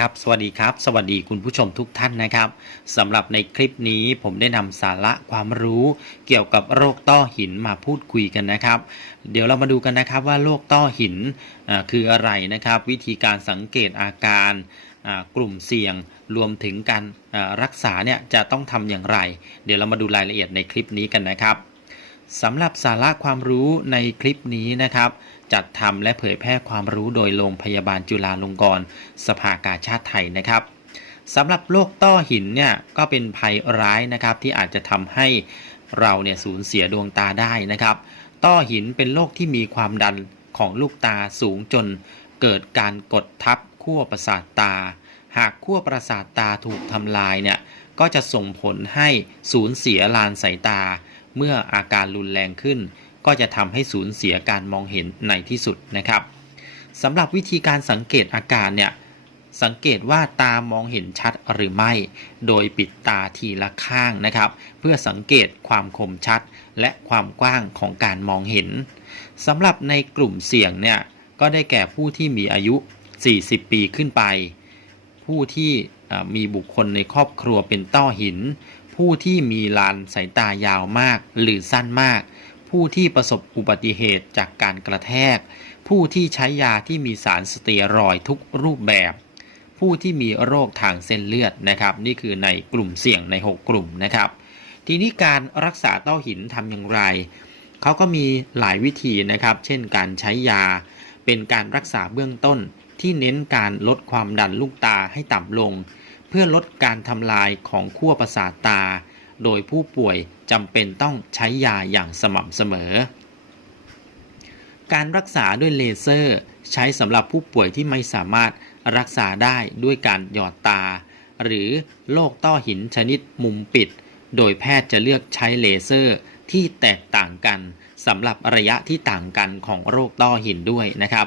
ครับสวัสดีครับ สวัสดีคุณผู้ชมทุกท่านนะครับสำหรับในคลิปนี้ผมได้นำสาระความรู้เกี่ยวกับโรคต้อหินมาพูดคุยกันนะครับ เดี๋ยวเรามาดูกันนะครับว่าโรคต้อหินคืออะไรนะครับ วิธีการสังเกตอาการกลุ่มเสี่ยงรวมถึงการรักษาเนี่ยจะต้องทำอย่างไร เดี๋ยวเรามาดูรายละเอียดในคลิปนี้กันนะครับ สำหรับสาระความรู้ในคลิปนี้นะครับ จัดทำและเผยแพร่ความรู้โดยโรงพยาบาลจุฬาลงกรณ์สภากาชาติไทยนะครับสำหรับโรคต้อหินเนี่ยก็เป็นภัยร้ายนะครับที่อาจจะทำให้เราเนี่ยสูญเสียดวงตาได้นะครับ ต้อหินเป็นโรคที่มีความดันของลูกตาสูงจน เกิดการกดทับขั้วประสาทตา หากขั้วประสาทตาถูกทำลายเนี่ยก็จะส่งผลให้สูญเสียลานสายตา เมื่ออาการรุนแรงขึ้น ก็จะทำให้สูญเสียการมองเห็นในที่สุดนะครับสำหรับวิธีการสังเกตอาการเนี่ยสังเกตว่าตามองเห็นชัดหรือไม่ โดยปิดตาทีละข้างนะครับ เพื่อสังเกตความคมชัดและความกว้างของการมองเห็นสำหรับในกลุ่มเสี่ยงเนี่ยก็ได้แก่ผู้ที่มีอายุ 40 ปีขึ้นไป ผู้ที่มีบุคคลในครอบครัวเป็นต้อหิน ผู้ที่มีลานสายตายาวมากหรือสั้นมาก ผู้ที่ประสบอุบัติเหตุจากการกระแทก ผู้ที่ใช้ยาที่มีสารสเตียรอยทุกรูปแบบ ผู้ที่มีโรคทางเส้นเลือดนะครับ นี่คือในกลุ่มเสี่ยงใน 6 กลุ่มนะครับ ทีนี้การรักษาต้อหินทำอย่างไรเขาก็มีหลายวิธีนะครับ เช่นการใช้ยา เป็นการรักษาเบื้องต้นที่เน้นการลดความดันลูกตาให้ต่ำลง เพื่อลดการทำลายของขั้วประสาทตา โดยผู้ป่วยจำเป็นต้องใช้ยาอย่างสม่ำเสมอ การรักษาด้วยเลเซอร์ ใช้สำหรับผู้ป่วยที่ไม่สามารถรักษาได้ด้วยการหยอดตา หรือโรคต้อหินชนิดมุมปิด โดยแพทย์จะเลือกใช้เลเซอร์ที่แตกต่างกันสำหรับระยะที่ต่างกันของโรคต้อหินด้วยนะครับ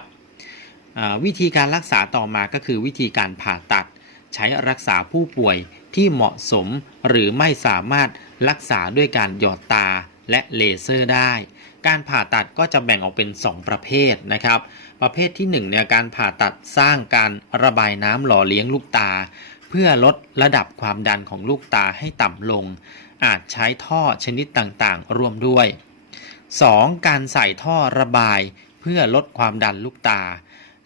วิธีการรักษาต่อมาก็คือวิธีการผ่าตัด ใช้รักษาผู้ป่วยที่เหมาะสมหรือไม่สามารถรักษาด้วยการหยอดตาและเลเซอร์ได้ การผ่าตัดก็จะแบ่งออกเป็น 2 ประเภทนะครับ ประเภทที่1เนี่ยการผ่าตัดสร้างการระบายน้ำหล่อเลี้ยงลูกตา เพื่อลดระดับความดันของลูกตาให้ต่ำลง อาจใช้ท่อชนิดต่างๆ ร่วมด้วย 2. การใส่ท่อระบายเพื่อลดความดันลูกตา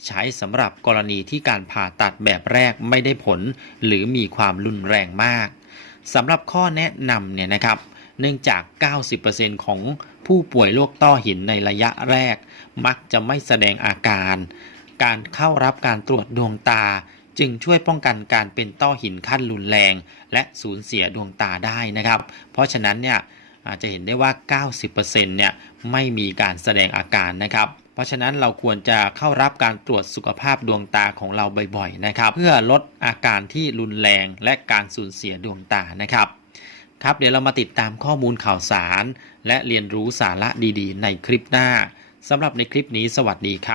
ใช้สำหรับกรณีที่การผ่าตัดแบบแรกไม่ได้ผล หรือมีความรุนแรงมากสำหรับข้อแนะนำเนี่ยนะครับ เนื่องจาก 90%ของผู้ป่วยโรคต้อหินในระยะแรก มักจะไม่แสดงอาการ การเข้ารับการตรวจดวงตา จึงช่วยป้องกันการเป็นต้อหินขั้นรุนแรง และสูญเสียดวงตาได้นะครับ เพราะฉะนั้นเนี่ยอาจจะเห็นได้ว่า 90%เนี่ยไม่มีการแสดงอาการนะครับ เพราะฉะนั้นเราควรจะเข้ารับการตรวจสุขภาพดวงตาของเราบ่อยๆนะครับ เพื่อลดอาการที่รุนแรงและการสูญเสียดวงตานะครับครับเดี๋ยวเรามาติดตามข้อมูลข่าวสาร และเรียนรู้สาระดีๆ ในคลิปหน้าสำหรับในคลิปนี้สวัสดีครับ